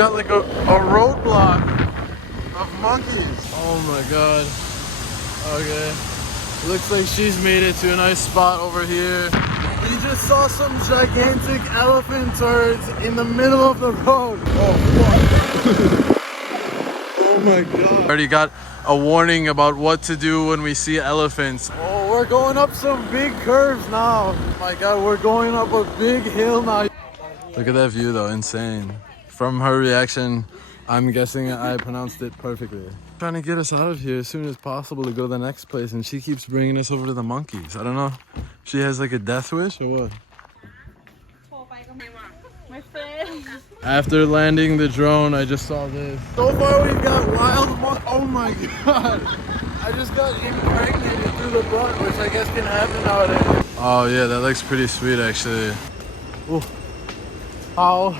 got like a roadblock of monkeys. Oh my god. Okay. Looks like she's made it to a nice spot over here. We just saw some gigantic elephant turds in the middle of the road. Oh fuck. Oh my god. Already got a warning about what to do when we see elephants. Oh, we're going up some big curves now. Oh my god, we're going up a big hill now. Look at that view though, insane. From her reaction, I'm guessing I pronounced it perfectly. Trying to get us out of here as soon as possible to go to the next place, and she keeps bringing us over to the monkeys. I don't know. She has like a death wish or what? My friend. After landing the drone, I just saw this. So far we've got wild monkeys. Oh my god. I just got impregnated through the butt, which I guess can happen nowadays. Oh yeah, that looks pretty sweet actually. Ooh. How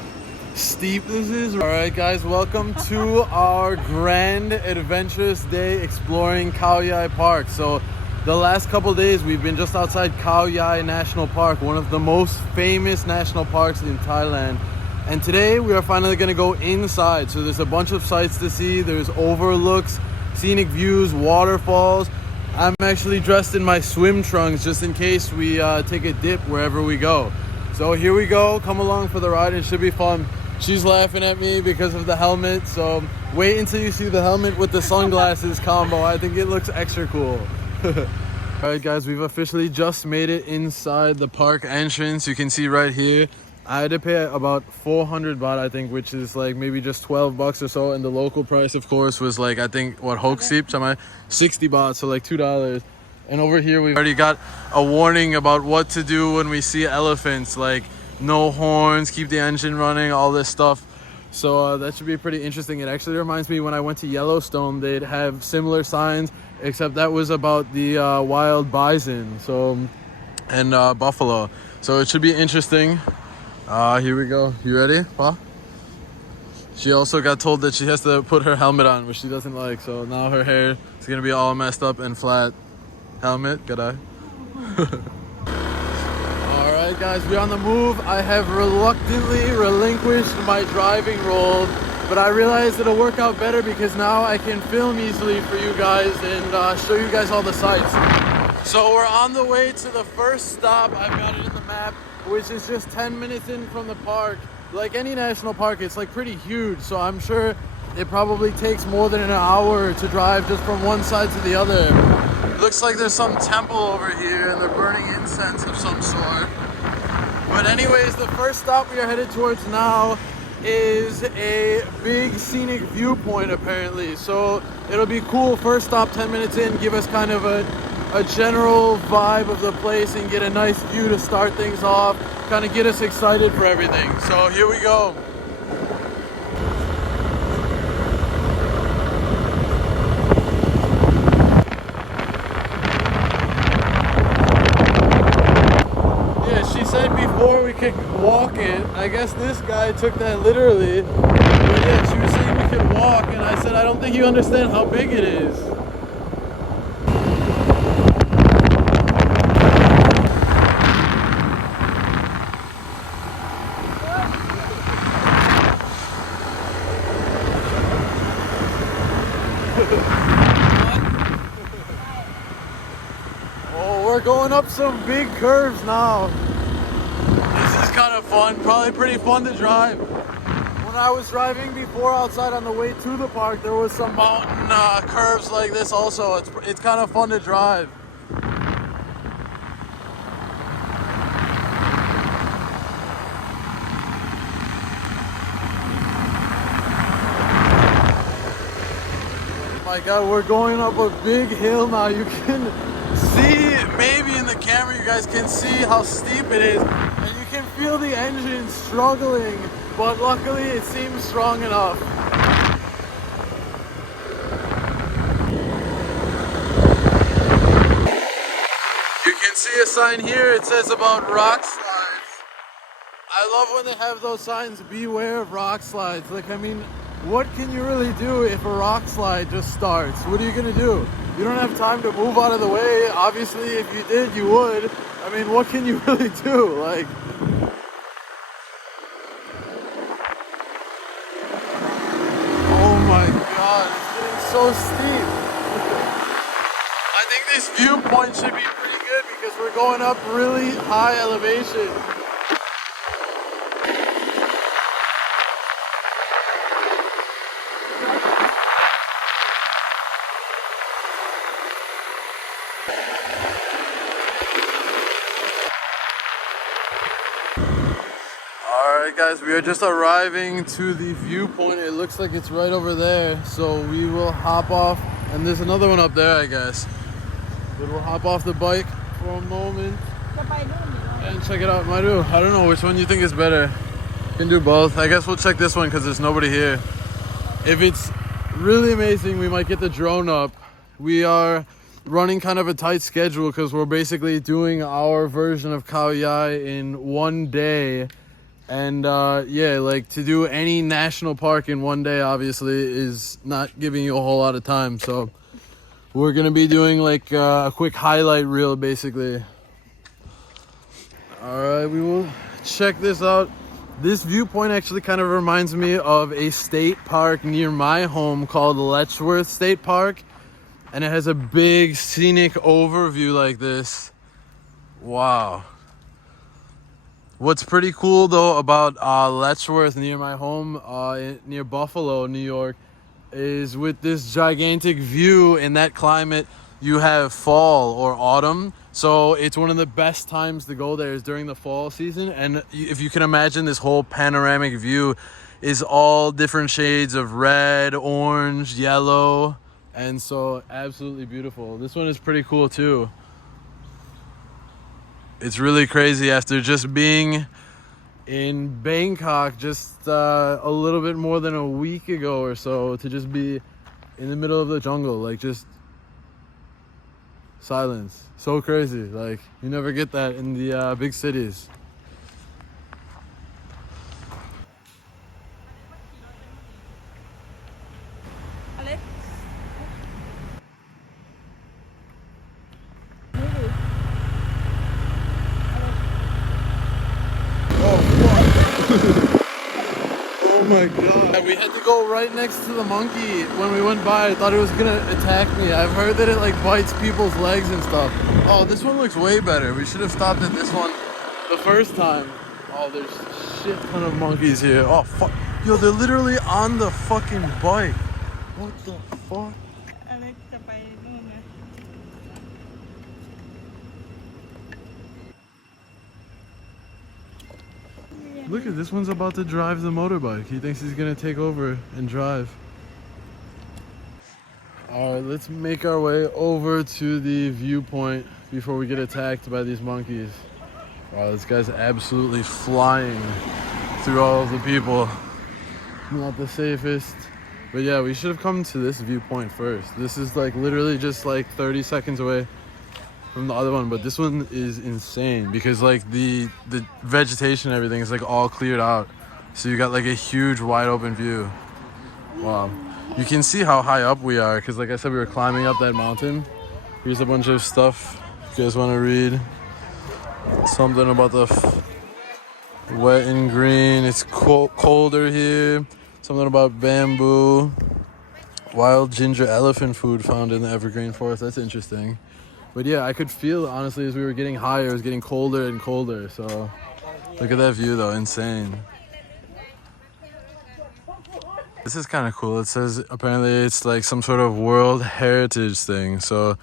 steep this is. All right guys, welcome to our grand adventurous day exploring Khao Yai Park. So the last couple days we've been just outside Khao Yai National Park, one of the most famous national parks in Thailand. And today we are finally going to go inside. So there's a bunch of sights to see. There's overlooks, scenic views, waterfalls. I'm actually dressed in my swim trunks just in case we take a dip wherever we go. So here we go. Come along for the ride. It should be fun. She's laughing at me because of the helmet. So wait until you see the helmet with the sunglasses combo. I think it looks extra cool. Alright guys, we've officially just made it inside the park entrance. You can see right here I had to pay about 400 baht, I think, which is like maybe just 12 bucks or so, and the local price of course was like, I think, what, Hoksip, 60 baht, so like $2. And over here we've already got a warning about what to do when we see elephants, like no horns, keep the engine running, all this stuff. So that should be pretty interesting. It actually reminds me when I went to Yellowstone, they'd have similar signs, except that was about the wild bison, so, and buffalo. So it should be interesting. Here we go. You ready, Pa? She also got told that she has to put her helmet on, which she doesn't like. So now her hair is gonna be all messed up and flat. Helmet, good eye. Alright guys, we're on the move. I have reluctantly relinquished my driving role, but I realized it'll work out better because now I can film easily for you guys and show you guys all the sights. So we're on the way to the first stop. I've got it in the map, which is just 10 minutes in from the park. Like any national park, it's like pretty huge, so I'm sure it probably takes more than an hour to drive just from one side to the other. Looks like there's some temple over here and they're burning incense of some sort. But anyways, the first stop we are headed towards now is a big scenic viewpoint apparently. So it'll be cool. First stop 10 minutes in, give us kind of a general vibe of the place and get a nice view to start things off, kind of get us excited for everything. So here we go. Yeah, she said before we could walk it. I guess this guy took that literally. But yeah, she was saying we could walk, and I said I don't think you understand how big it is. Oh, we're going up some big curves now. This is kind of fun, probably pretty fun to drive. When I was driving before outside on the way to the park, there was some mountain curves like this also. It's kind of fun to drive. Oh my god, we're going up a big hill now. You can see, maybe in the camera you guys can see how steep it is, and you can feel the engine struggling, but luckily it seems strong enough. You can see a sign here, it says about rock slides. I love when they have those signs, beware of rock slides. Like, I mean, what can you really do if a rock slide just starts? What are you gonna do? You don't have time to move out of the way. Obviously, if you did, you would. I mean, what can you really do? Like, so steep. I think this viewpoint should be pretty good because we're going up really high elevation. Alright guys, we are just arriving to the viewpoint. It looks like it's right over there, so we will hop off, and there's another one up there I guess. But we'll hop off the bike for a moment and check it out. Maru, I don't know which one you think is better. You can do both. I guess we'll check this one because there's nobody here. If it's really amazing, we might get the drone up. We are running kind of a tight schedule because we're basically doing our version of Khao Yai in one day. And yeah, like to do any national park in one day obviously is not giving you a whole lot of time. So we're gonna be doing like a quick highlight reel basically. All right, we will check this out. This viewpoint actually kind of reminds me of a state park near my home called Letchworth State Park. And it has a big scenic overview like this. Wow. What's pretty cool though about Letchworth near my home, near Buffalo, New York, is with this gigantic view in that climate, you have fall or autumn. So it's one of the best times to go there is during the fall season. And if you can imagine, this whole panoramic view is all different shades of red, orange, yellow. And so absolutely beautiful. This one is pretty cool too. It's really crazy after just being in Bangkok just a little bit more than a week ago or so to just be in the middle of the jungle, like just silence. So crazy. Like you never get that in the big cities. Oh my god. We had to go right next to the monkey when we went by. I thought it was gonna attack me. I've heard that it like bites people's legs and stuff. Oh, this one looks way better. We should have stopped at this one the first time. Oh, there's a shit ton of monkeys here. Oh fuck. Yo, they're literally on the fucking bike. What the fuck? Look at this one's about to drive the motorbike. He thinks he's gonna take over and drive. All right, let's make our way over to the viewpoint before we get attacked by these monkeys. Wow, this guy's absolutely flying through all of the people. Not the safest. But yeah, we should have come to this viewpoint first. This is like literally just like 30 seconds away from the other one, but this one is insane because like the vegetation and everything is like all cleared out, so you got like a huge wide open view. Wow, you can see how high up we are because like I said, we were climbing up that mountain. Here's a bunch of stuff if you guys want to read. Something about the wet and green. It's colder here. Something about bamboo. Wild ginger elephant food found in the evergreen forest. That's interesting. But yeah, I could feel, honestly, as we were getting higher, it was getting colder and colder. So look at that view, though. Insane. This is kind of cool. It says apparently it's like some sort of World Heritage thing. So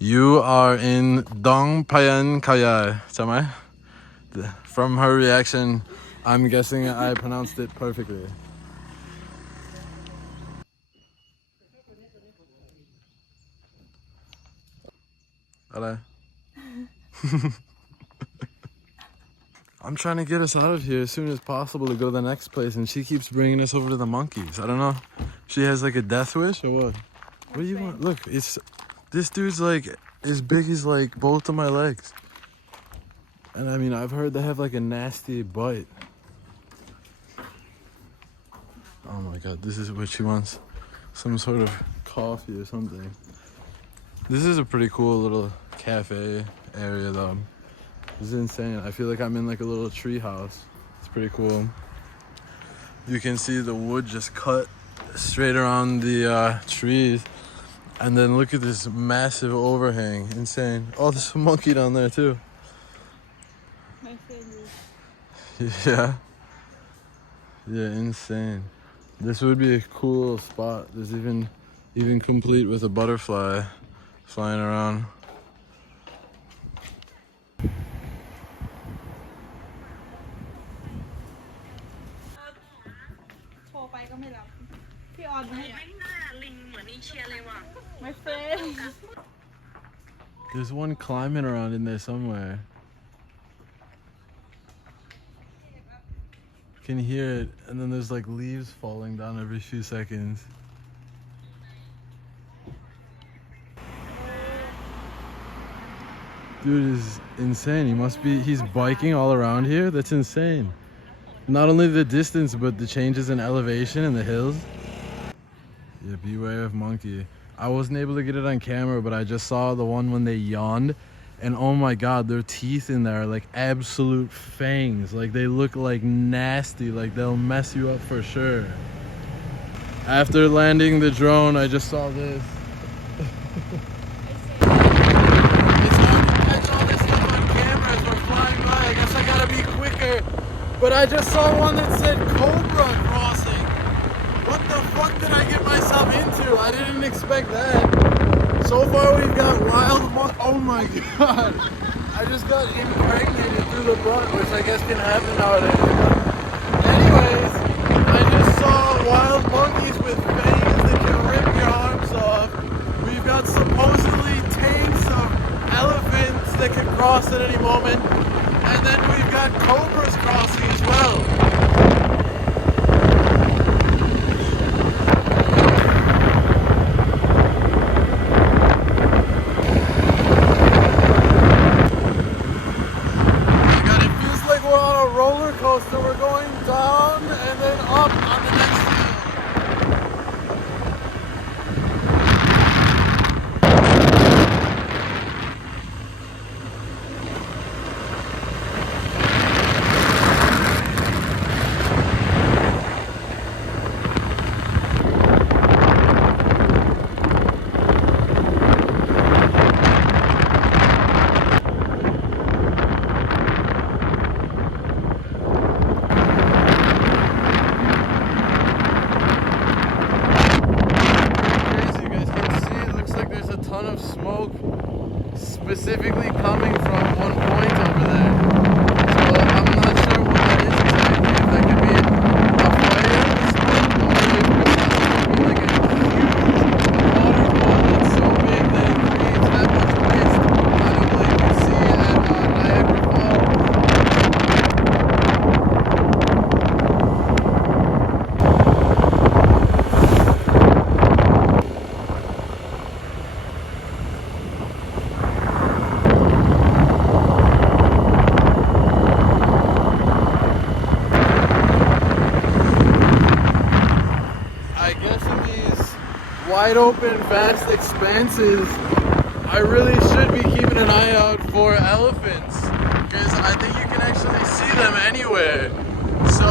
you are in Dung Payan Khao Yai. Chamai? From her reaction, I'm guessing I pronounced it perfectly. Hello. I'm trying to get us out of here as soon as possible to go to the next place, and she keeps bringing us over to the monkeys. I don't know. She has like a death wish or what? What do you want? Look, it's this dude's like as big as like both of my legs. And I mean, I've heard they have like a nasty bite. Oh my god, this is what she wants. Some sort of coffee or something. This is a pretty cool little cafe area though. This is insane. I feel like I'm in like a little tree house. It's pretty cool. You can see the wood just cut straight around the trees. And then look at this massive overhang. Insane. Oh, there's a monkey down there too. My favorite. Yeah. Yeah, insane. This would be a cool little spot. There's even complete with a butterfly flying around. โทรไปก็ไม่รับพี่ออนไม่น่าลิงเหมือนอีเชียเลยว่ะ My friend There's one climbing around in there somewhere. Can hear it, and then there's like leaves falling down every few seconds. Dude is insane. He's biking all around here. That's insane. Not only the distance, but the changes in elevation in the hills. Yeah, beware of monkey. I wasn't able to get it on camera, but I just saw the one when they yawned. And oh my god, their teeth in there are like absolute fangs. Like they look like nasty, like they'll mess you up for sure. After landing the drone, I just saw this. It's hard to catch all this stuff on camera as we're flying by. I guess I gotta be quicker. But I just saw one that said Cobra crossing. What the fuck did I get myself into? I didn't expect that. So far we've got wild oh my god. I just got impregnated through the butt, which I guess can happen nowadays. Anyways, I just saw wild monkeys with fangs that can rip your arms off. We've got supposedly tanks of elephants that can cross at any moment. And then we've got cobras crossing as well. So we're going down and then up on the next hill. Of smoke specifically coming from one point over there. So I'm not sure what that is exactly. If that could be a fire or if it could be like a huge waterfall that's so big that it creates that much mist, kind of like you see at Niagara Falls. Wide open, vast expanses, I really should be keeping an eye out for elephants because I think you can actually see them anywhere. So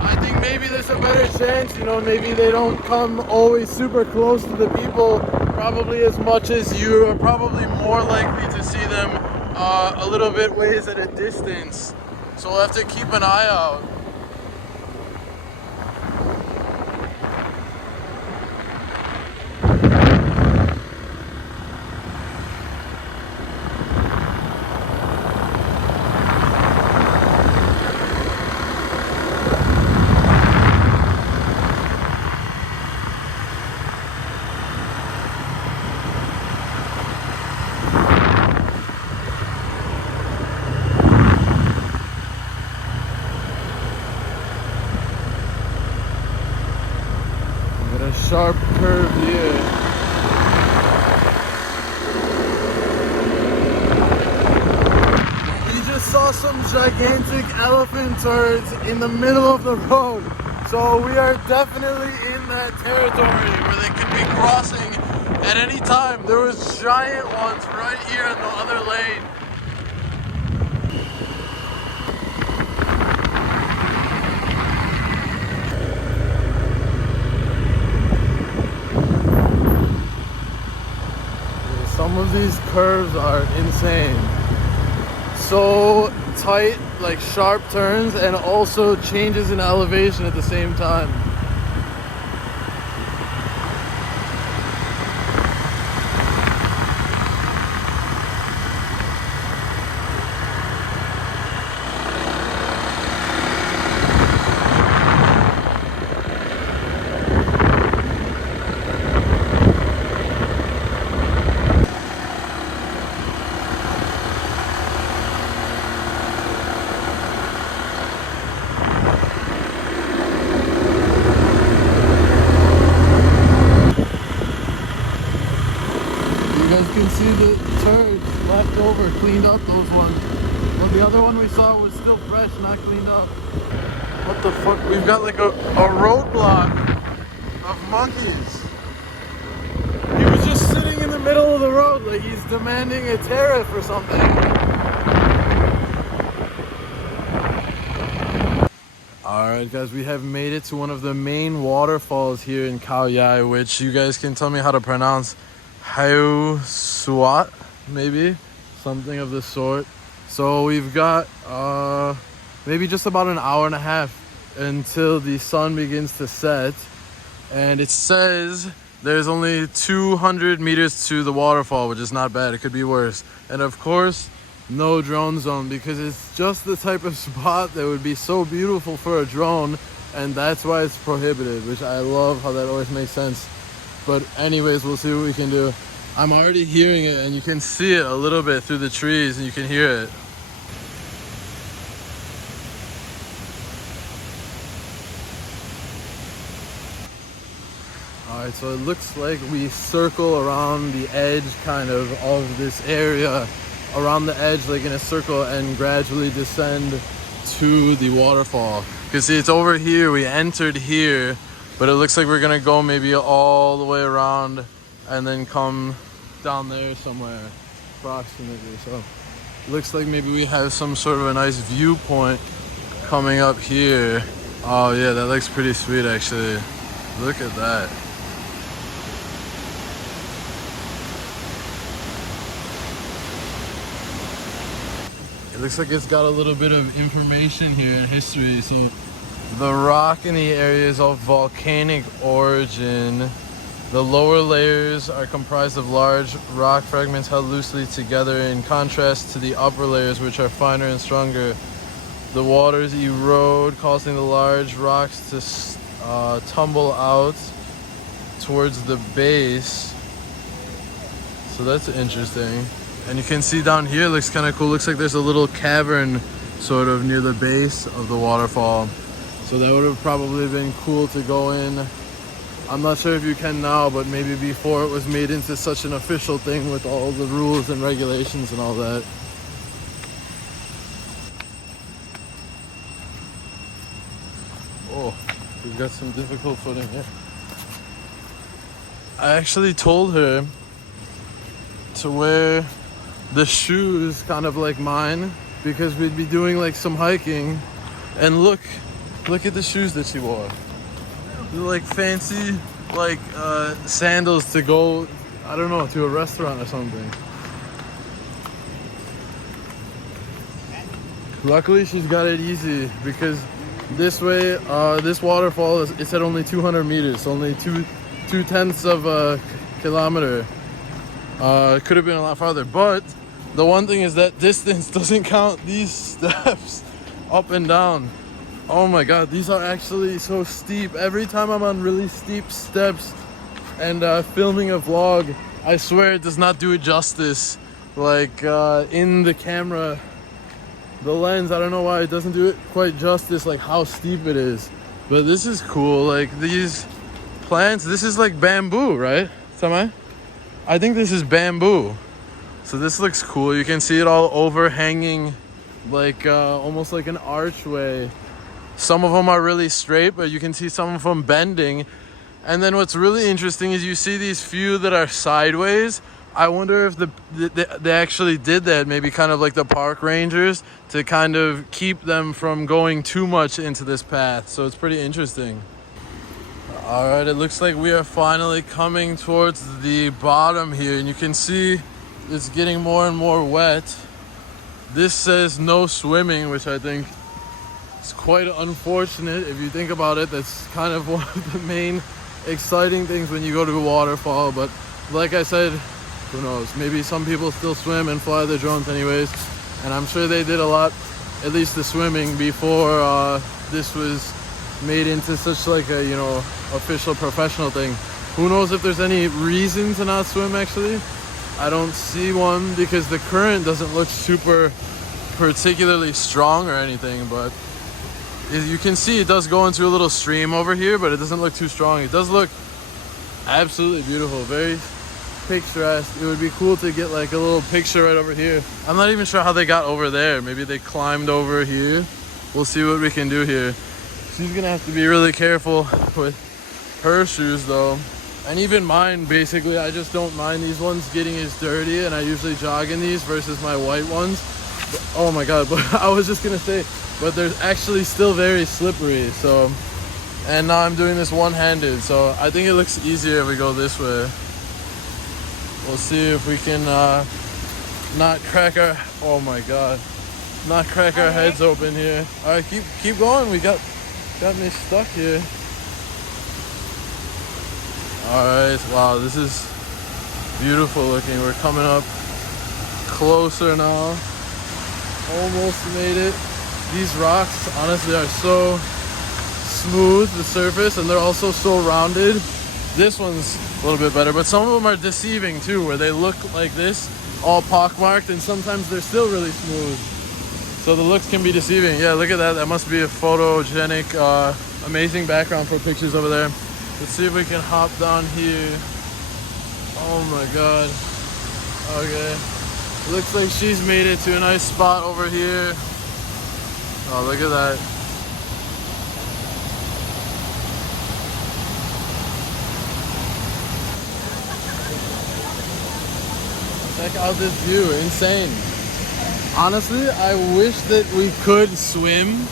I think maybe there's a better chance, you know, maybe they don't come always super close to the people, probably as much as you are probably more likely to see them a little bit ways at a distance. So we'll have to keep an eye out. Sharp curve here. We just saw some gigantic elephant turds in the middle of the road. So we are definitely in that territory where they could be crossing at any time. There was giant ones right here in the other lane. of these curves are insane. So tight, like sharp turns, and also changes in elevation at the same time. You can see the turds left over, cleaned up those ones. Well, the other one we saw was still fresh, not cleaned up. What the fuck? We've got like a roadblock of monkeys. He was just sitting in the middle of the road like he's demanding a tariff or something. Alright guys, we have made it to one of the main waterfalls here in Khao Yai, which you guys can tell me how to pronounce. Haew Suwat, maybe something of the sort. So we've got maybe just about an hour and a half until the sun begins to set, and it says there's only 200 meters to the waterfall, which is not bad. It could be worse. And of course, no drone zone, because it's just the type of spot that would be so beautiful for a drone, and that's why it's prohibited, which I love how that always makes sense. But anyways, we'll see what we can do. I'm already hearing it, and you can see it a little bit through the trees, and you can hear it. Alright, so it looks like we circle around the edge kind of this area, around the edge like in a circle, and gradually descend to the waterfall. Because see, it's over here, we entered here, but it looks like we're gonna go maybe all the way around and then come down there somewhere approximately. So it looks like maybe we have some sort of a nice viewpoint coming up here. Oh yeah, that looks pretty sweet actually. Look at that. It looks like it's got a little bit of information here in history. So the rock in the area is of volcanic origin. The lower layers are comprised of large rock fragments held loosely together, in contrast to the upper layers, which are finer and stronger. The waters erode, causing the large rocks to tumble out towards the base. So that's interesting. And you can see down here, looks kind of cool. Looks like there's a little cavern sort of near the base of the waterfall. So that would have probably been cool to go in. I'm not sure if you can now, but maybe before it was made into such an official thing with all the rules and regulations and all that. Oh, we've got some difficult footing here. I actually told her to wear the shoes kind of like mine, because we'd be doing like some hiking, and look at the shoes that she wore. They're like fancy like sandals to go, I don't know, to a restaurant or something. Luckily she's got it easy, because this way this waterfall is at only 200 meters, only 2/10 of a kilometer. It could have been a lot farther, but the one thing is that distance doesn't count these steps up and down. Oh my god, these are actually so steep. Every time I'm on really steep steps and filming a vlog, I swear it does not do it justice. Like in the camera, the lens, I don't know why it doesn't do it quite justice, like how steep it is. But this is cool. Like these plants, this is like bamboo, right? Samai? I think this is bamboo. So this looks cool. You can see it all overhanging, like almost like an archway. Some of them are really straight, but you can see some of them bending. And then what's really interesting is you see these few that are sideways. I wonder if they actually did that, maybe kind of like the park rangers, to kind of keep them from going too much into this path. So it's pretty interesting. All right, it looks like we are finally coming towards the bottom here, and you can see it's getting more and more wet. This says no swimming, which I think is quite unfortunate. If you think about it, that's kind of one of the main exciting things when you go to a waterfall. But like I said, who knows, maybe some people still swim and fly their drones anyways, and I'm sure they did a lot, at least the swimming, before this was made into such like a, you know, official professional thing. Who knows if there's any reason to not swim actually. I don't see one because the current doesn't look super particularly strong or anything, but as you can see, it does go into a little stream over here, but it doesn't look too strong. It does look absolutely beautiful, very picturesque. It would be cool to get like a little picture right over here. I'm not even sure how they got over there. Maybe they climbed over here. We'll see what we can do here. She's gonna have to be really careful with her shoes though. And even mine, basically, I just don't mind these ones getting as dirty, and I usually jog in these versus my white ones. But, oh my god, but I was just gonna say, but they're actually still very slippery, so. And now I'm doing this one-handed, so I think it looks easier if we go this way. We'll see if we can not crack our, oh my god, not crack our heads open here. All right, keep going. We got me stuck here. All right, wow, this is beautiful looking. We're coming up closer now. Almost made it. These rocks, honestly, are so smooth, the surface, and they're also so rounded. This one's a little bit better, but some of them are deceiving too, where they look like this, all pockmarked, and sometimes they're still really smooth. So the looks can be deceiving. Yeah, look at that. That must be a photogenic, amazing background for pictures over there. Let's see if we can hop down here. Oh my god. Okay. Looks like she's made it to a nice spot over here. Oh, look at that. Check out this view. Insane. Honestly, I wish that we could swim.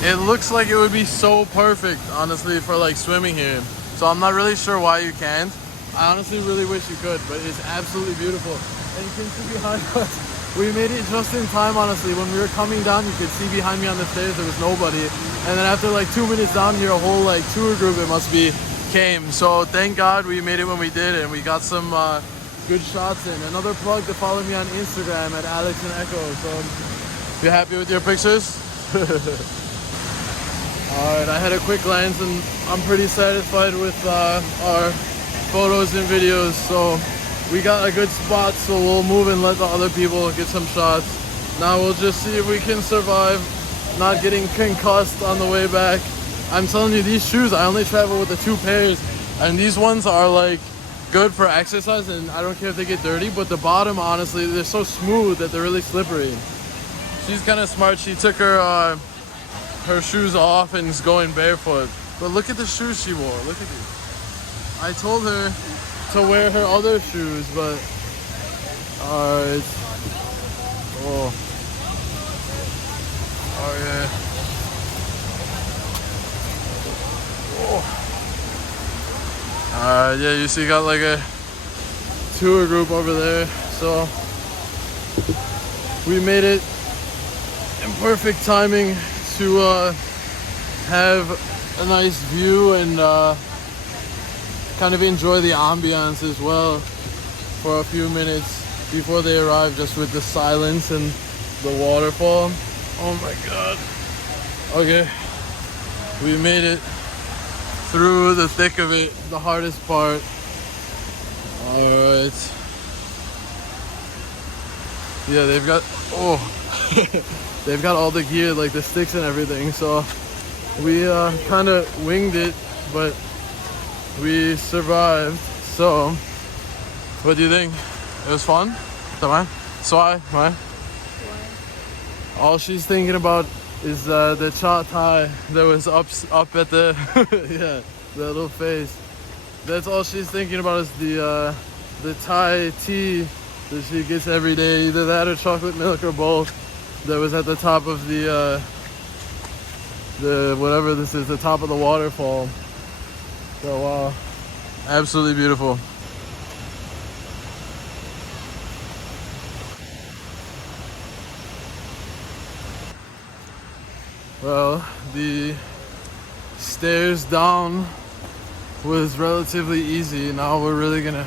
It looks like it would be so perfect, honestly, for like swimming here. So I'm not really sure why you can't. I honestly really wish you could, but it's absolutely beautiful. And you can see behind us, we made it just in time, honestly. When we were coming down, you could see behind me on the stairs, there was nobody. And then after like 2 minutes down here, a whole like tour group, it must be, came. So thank God we made it when we did, and we got some good shots in. Another plug to follow me on Instagram at Alex and Echo. So you happy with your pictures? Alright, I had a quick glance and I'm pretty satisfied with our photos and videos. So we got a good spot, so we'll move and let the other people get some shots. Now we'll just see if we can survive not getting concussed on the way back. I'm telling you, these shoes, I only travel with the 2 pairs, and these ones are like good for exercise, and I don't care if they get dirty, but the bottom, honestly, they're so smooth that they're really slippery. She's kind of smart. She took her shoes off and is going barefoot. But look at the shoes she wore. Look at these. I told her to wear her other shoes, but alright. Oh. Oh yeah. Oh. Yeah, you see, got like a tour group over there. So we made it in perfect timing to have a nice view and kind of enjoy the ambiance as well for a few minutes before they arrive, just with the silence and the waterfall. Oh my god. Okay, we made it through the thick of it, the hardest part. Alright. Yeah, they've got, they've got all the gear, like the sticks and everything, so we kind of winged it, but we survived. So what do you think? It was fun? Tamam? Swai? Right? All she's thinking about is the cha thai that was up at the yeah, the little face. That's all she's thinking about, is the Thai tea that she gets every day, either that or chocolate milk or both, that was at the top of the whatever this is, the top of the waterfall. So wow, absolutely beautiful. Well, the stairs down was relatively easy. Now we're really gonna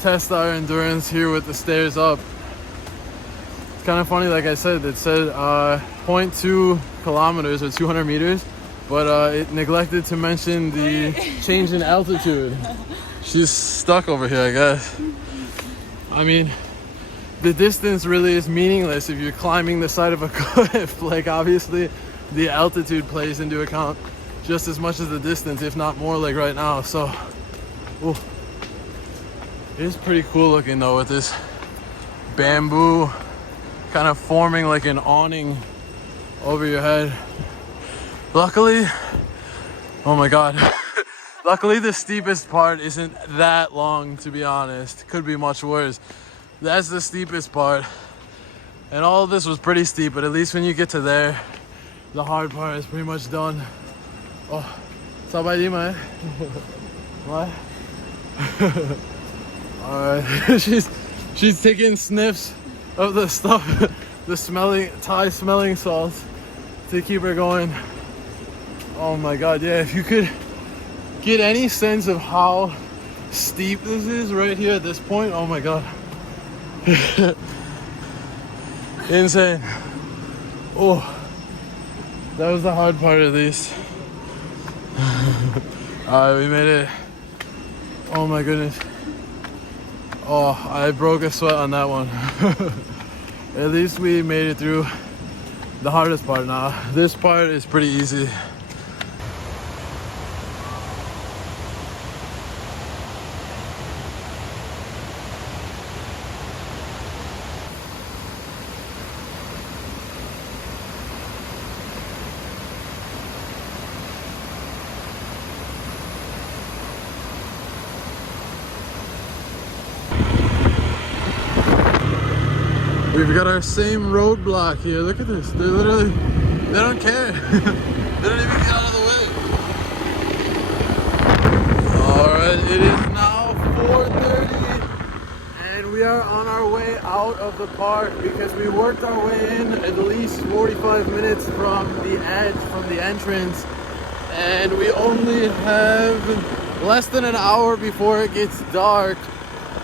test our endurance here with the stairs up. It's kind of funny, like I said, it said 0.2 kilometers or 200 meters, but it neglected to mention the change in altitude. She's stuck over here, I guess. I mean, the distance really is meaningless if you're climbing the side of a cliff. Like, obviously the altitude plays into account just as much as the distance, if not more, like right now. So ooh. It is pretty cool looking though, with this bamboo kind of forming like an awning over your head. Luckily, oh my god. Luckily the steepest part isn't that long, to be honest. Could be much worse. That's the steepest part. And all of this was pretty steep, but at least when you get to there, the hard part is pretty much done. Oh, sao bài đi mà? What? Alright, she's taking sniffs of the stuff, the Thai smelling salts to keep her going. Oh my god, yeah, if you could get any sense of how steep this is right here at this point, oh my god. Insane. Oh, that was the hard part at least. Alright, we made it. Oh my goodness. Oh, I broke a sweat on that one. At least we made it through the hardest part now. This part is pretty easy. We've got our same roadblock here. Look at this. They're literally, they don't care. They don't even get out of the way. Alright, it is now 4:30 and we are on our way out of the park because we worked our way in at least 45 minutes from the edge, from the entrance, and we only have less than an hour before it gets dark.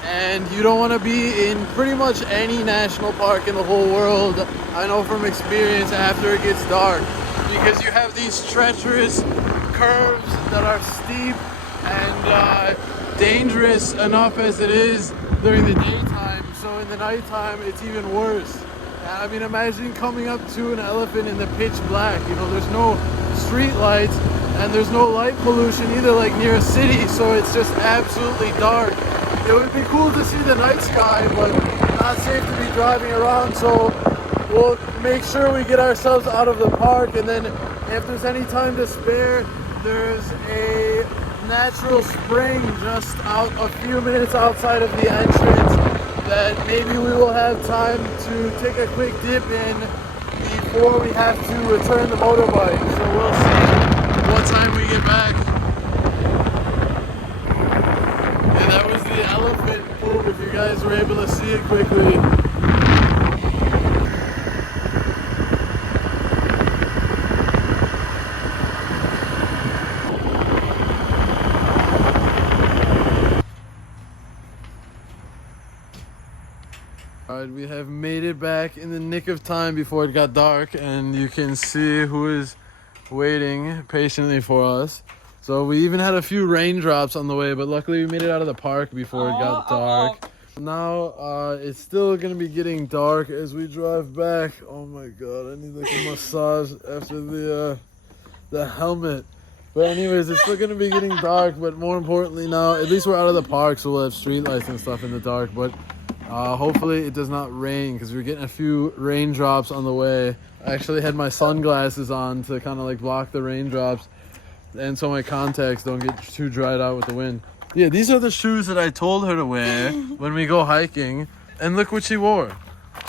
And you don't want to be in pretty much any national park in the whole world, I know from experience, after it gets dark, because you have these treacherous curves that are steep and dangerous enough as it is during the daytime. So in the nighttime it's even worse. I mean, imagine coming up to an elephant in the pitch black. You know, there's no street lights and there's no light pollution either, like near a city, so it's just absolutely dark. It would be cool to see the night sky, but not safe to be driving around, so we'll make sure we get ourselves out of the park, and then if there's any time to spare, there's a natural spring just out a few minutes outside of the entrance that maybe we will have time to take a quick dip in before we have to return the motorbike. So we'll see what time we get back. Yeah, that was the elephant poop, if you guys were able to see it quickly. Alright, we have made it back in the nick of time before it got dark, and you can see who is waiting patiently for us. So we even had a few raindrops on the way, but luckily we made it out of the park before it got dark. Now it's still gonna be getting dark as we drive back. Oh my god, I need like a massage after the helmet. But anyways, it's still gonna be getting dark, but more importantly now, at least we're out of the park, so we'll have street lights and stuff in the dark. But hopefully it does not rain, because we're getting a few raindrops on the way. I actually had my sunglasses on to kind of like block the raindrops, and so my contacts don't get too dried out with the wind. Yeah, these are the shoes that I told her to wear when we go hiking, and look what she wore.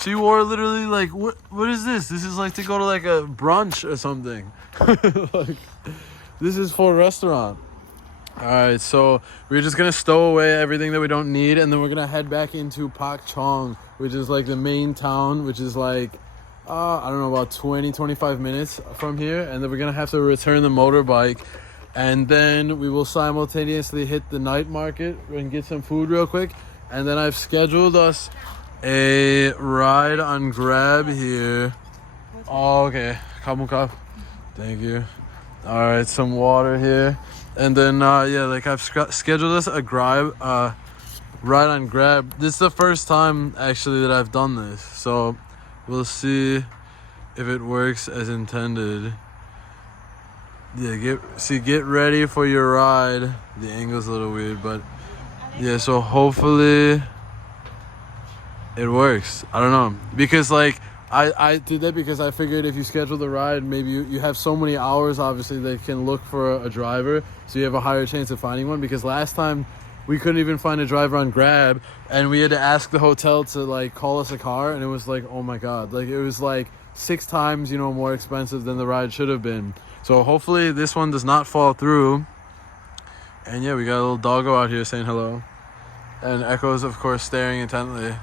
She wore literally like, what is this? This is like to go to like a brunch or something. Like, this is for a restaurant. Alright, so we're just gonna stow away everything that we don't need, and then we're gonna head back into Pak Chong, which is like the main town, which is like I don't know, about 20-25 minutes from here, and then we're gonna have to return the motorbike, and then we will simultaneously hit the night market and get some food real quick, and then I've scheduled us a ride on Grab here. Oh, okay. Kamu. Thank you. All right, some water here, and then yeah, like I've scheduled us a ride on Grab. This is the first time actually that I've done this, so we'll see if it works as intended. Yeah, get ready for your ride. The angle's a little weird, but yeah, so hopefully it works. I don't know, because like I did that because I figured if you schedule the ride, maybe you have so many hours, obviously, they can look for a driver, so you have a higher chance of finding one. Because last time we couldn't even find a driver on Grab, and we had to ask the hotel to like call us a car, and it was like, oh my god, like it was like 6 times, you know, more expensive than the ride should have been. So hopefully this one does not fall through. And yeah, we got a little doggo out here saying hello, and Echo's of course staring intently.